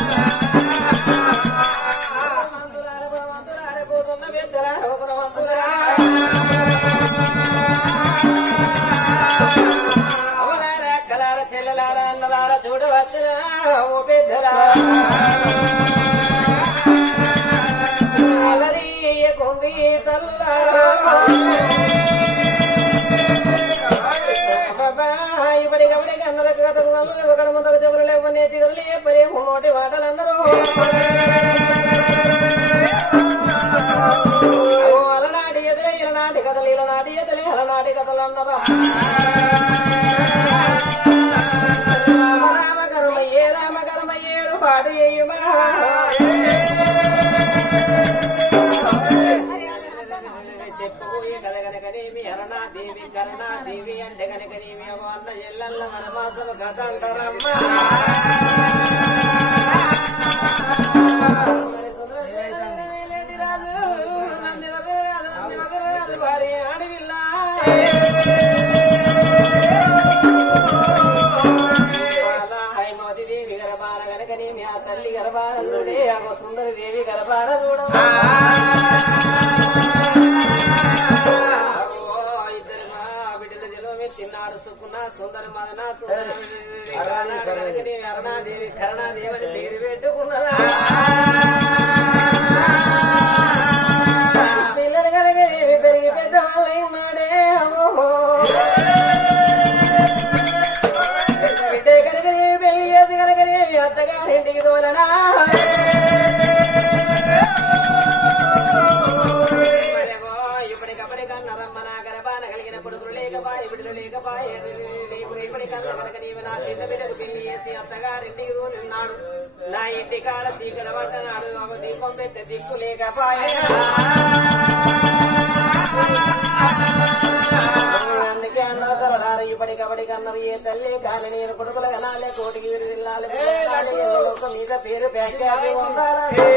Yes. దేవి అంటే కనుక నీవి వాళ్ళ ఎల్లల్ల వనవాసము కథ అంటారమ్మా గర్భాడ చూడే అగో సుందరి దేవి గర్భాడ చూడ చిన్నాడు సుకున్న సుందర మదన సుందర అరుణాదేవి కరుణాదేవి కరుణాదేవి పేరు పెట్టుకున్నదా? Quer é uma maravilha?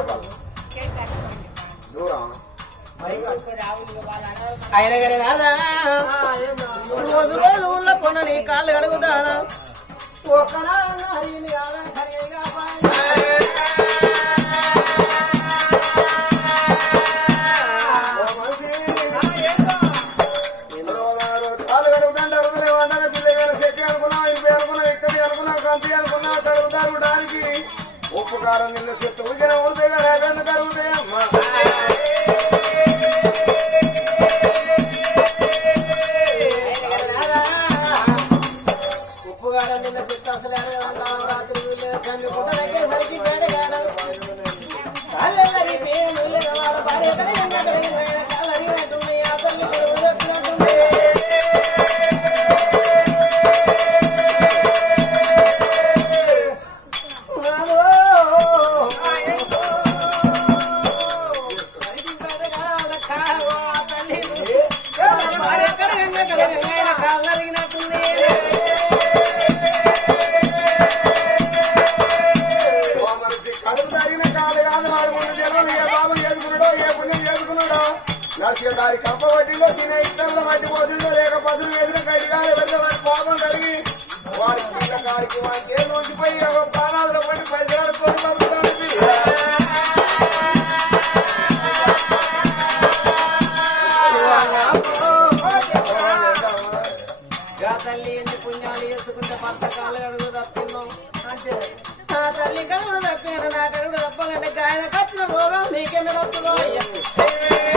సందర్భాలు దూరం. ఆయన రోజు రోజు ఊళ్ళో పొన్న నీ కాళ్ళు కడుగుతానా అయ్యా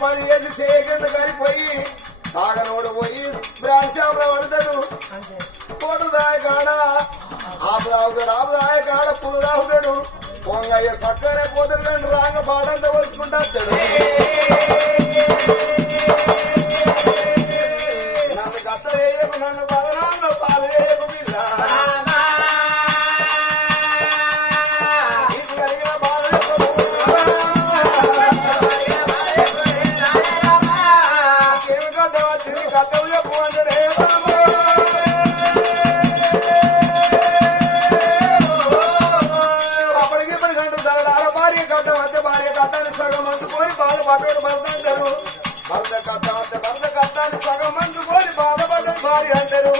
పని చేసి చేయకుండా కలిపోయి తాగనోడు పోయి బ్రాండ్ షాప్లో పడతాడు. పొడు దాయకాడ ఆపు తాగుతాడు ఆపు దాయకాడ పులు తాగుతాడు పొంగయ్య సక్కనే పోతాడు కానీ రాంగ పాడంతా వలుచుకుంటాడు సగం మందు అందుకొని బాధపడ్డాడు భార్య అంటారు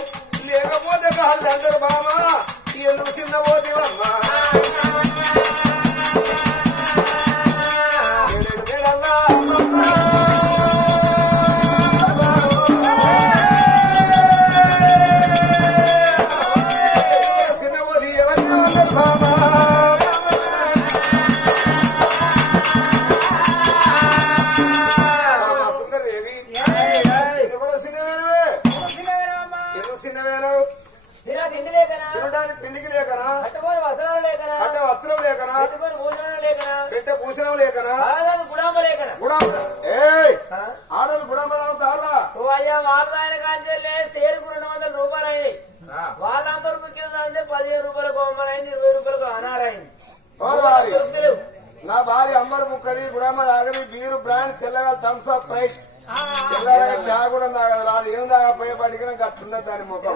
థమ్స్ అప్ చా కూడా తాగదు రాదు ఏం తాగపోయే దాని ముఖం.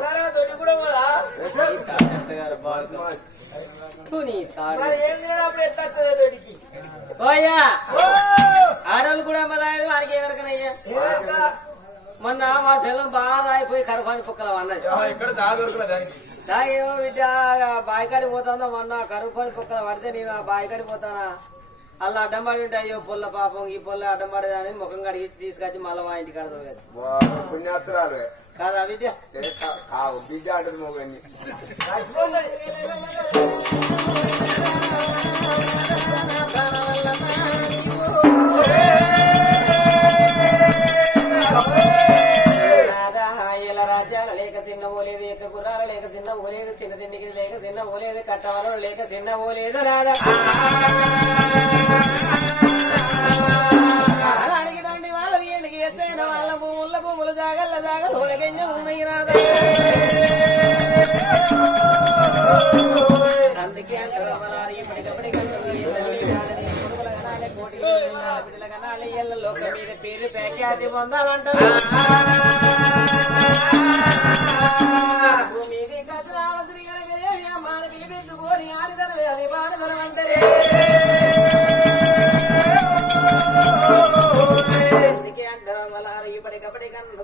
ఆడలు కూడా మదాయి వారికి? ఎవరికనయ్యా? మొన్న మా పిల్లలు బాగా అయిపోయి కరపాని కుక్కలు అన్నది. ఇక్కడ నాకేమో బిడ్డ బాయికాడి పోతుందో మొన్న కరుపాని కుక్కలు పడితే నేను ఆ బాయికాడి పోతానా? అలా అడ్డం పడి ఉంటే అయ్యో పొల్ల పాపం ఈ పొల్ల అడ్డం పడేదని ముఖం కడిగి తీసుకొచ్చి మళ్ళీ మా ఇంటికి వారు పుణ్యాత్రాలు. కాదా బిడ్డ? కావు బిడ్డ అంటుంది ఓలేదు కట్టవల లేక చిన్న ఓలేదు రాదా అలాగే దండి వాళ్ళకి ఎందుకు ఎత్తైన వాళ్ళ భూముల భూముల జాగల్ల జాగలు ఉలకెంజ ఉన్నాయి రాదా అందుకే అంటారు అమలారి ఇప్పటికప్పటి కంటారు ఏ తల్లి కాదని కొడుకుల కనాలి కోటి బిడ్డల కనాలి ఎల్ల లోకం మీద పేరు పేఖ్యాతి పొందాలంటారు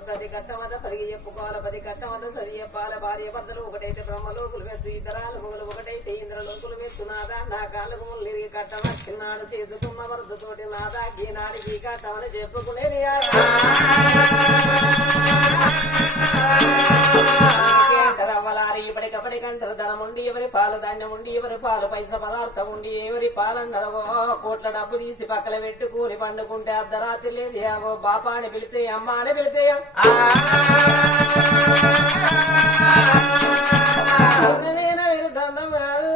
సది కట్టవద పది చెప్పుకోవాలి పది కట్టవద సది చెప్పాలి. భార్య భర్తలు ఒకటైతే బ్రహ్మలోకులు మెచ్చు ఇతరాలు మొగలు ఒకటైతే ఇంద్రలోకులు మెచ్చునాదా నా కాలకు ముల్లిరిగి కట్టవ చిన్నాడు చేసుకున్న వరదతోటి నాదా ఈనాడికి కట్టవని చెప్పుకునేది ఎవరి పాలు ధాన్యం ఉండి ఎవరి పాలు పైస పదార్థం ఉండి ఎవరి పాలన్నరవో కోట్ల డబ్బు తీసి పక్కన పెట్టుకుని పండుకుంటే అర్ధరాత్రి లేదు అవో బాపా అని పిలితే అమ్మ అని పిలితే అందమైన విరుద్ధం కాదు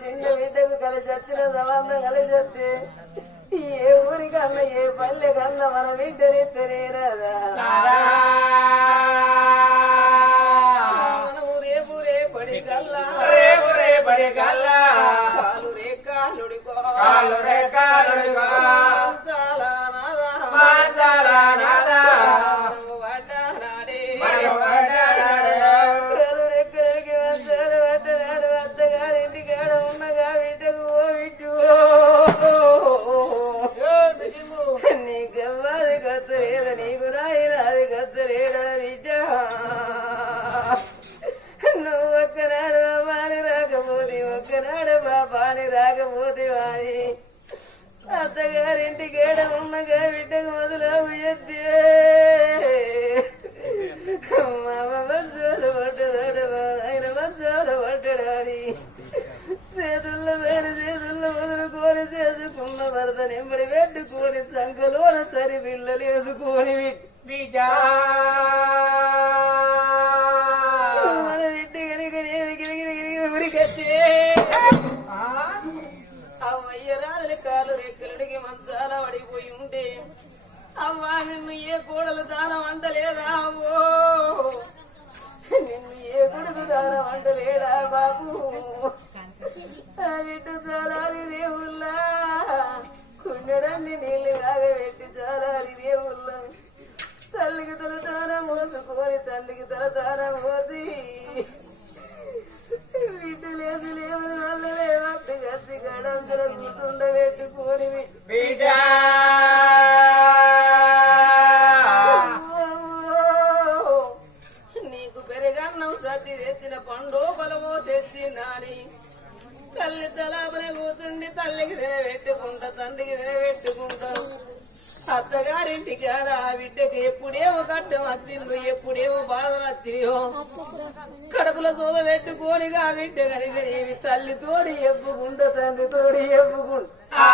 చిన్న బిడ్డకు కలిసి వచ్చిన కలిసి వస్తే ఏ ఊరి కన్నా ఏ పల్లె కన్నా మన బిడ్డని తెలియరాదా మనము రేపు రేపడి కల్లా. రేపు కల్లా. కాలు రే కాలుడికో. కాళ్ళు రెక్కాలుడుకో చాలా నాదా. రాకపోతే వారి అత్తగారింటి గేడ ఉన్నగా బిడ్డకు మొదలు ఎత్తే మామ మంచోలు పడ్డదాడు ఆయన మంచోలు పడ్డడాని చేతుల్లో వేరు చేతుల్లో వదులుకొని చేసుకున్న భర్త నింబడి పెట్టుకొని సంఖలోన సరి పిల్లలు వేసుకొని బిడ్డా నిన్ను ఏ కోడలు దానం అంటలేదా ఓ నిన్ను ఏ కొడుకు దానం అంటలేడా బాబు? ఆ బిడ్డ చాలాలి దేవుల్లా కుండడాన్ని నీళ్ళు కాగబెట్టి చాలాలి దేవుల్లా తల్లికి తల తాన మోసుకొని తండ్రికి తల తాన మోసి. బిడ్డ లేదు లేవని వల్ల లేవట్టు గద్ది గడంతల కూర్చుండబెట్టుకొని బిడ్డా! తినబెట్టుకుంటా తండ్రికి తినబెట్టుకుంటా అత్తగారింటికి ఆ బిడ్డకి ఎప్పుడేమో కట్టం వచ్చిందో ఎప్పుడేమో బాధ వచ్చినాయో కడుపులో చూద పెట్టుకోనిగా ఆ బిడ్డ కనుక తల్లి తోడి ఎప్పుకుంటా తండ్రి తోడి ఎప్పుకుంటా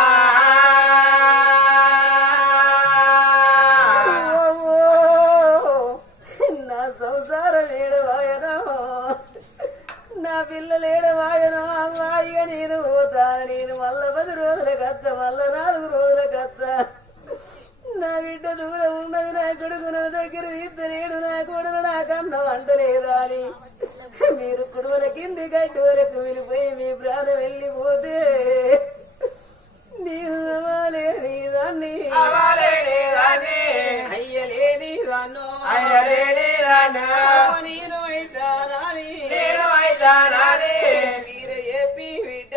కత్త మళ్ళా నాలుగు రోజుల కత్త. నా బిడ్డ దూరం ఉన్నది నా కొడుకు నా దగ్గర ఇద్దరేడు నా కొడుకు నా కన్న వంటలేదా అని. మీరు కుడువల కింది గడ్డి వరకు వెళ్ళిపోయి మీ ప్రాణం వెళ్ళిపోతే నేను అవ్వలేని దాన్ని. అయ్యలేని దాన్నో. అయ్యలేని దాన్ని. నేను అయితానని. నేను అయితానని. మీరు ఏపీ బిడ్డ.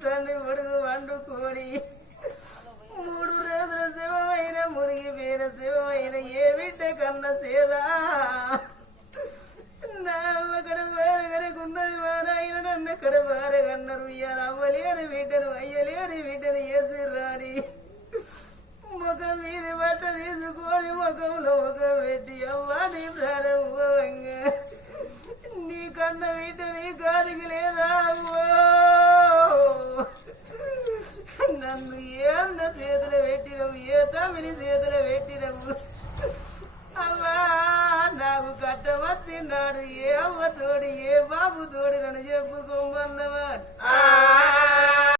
తల్లి పొడుగు తండ్రి పొడుగు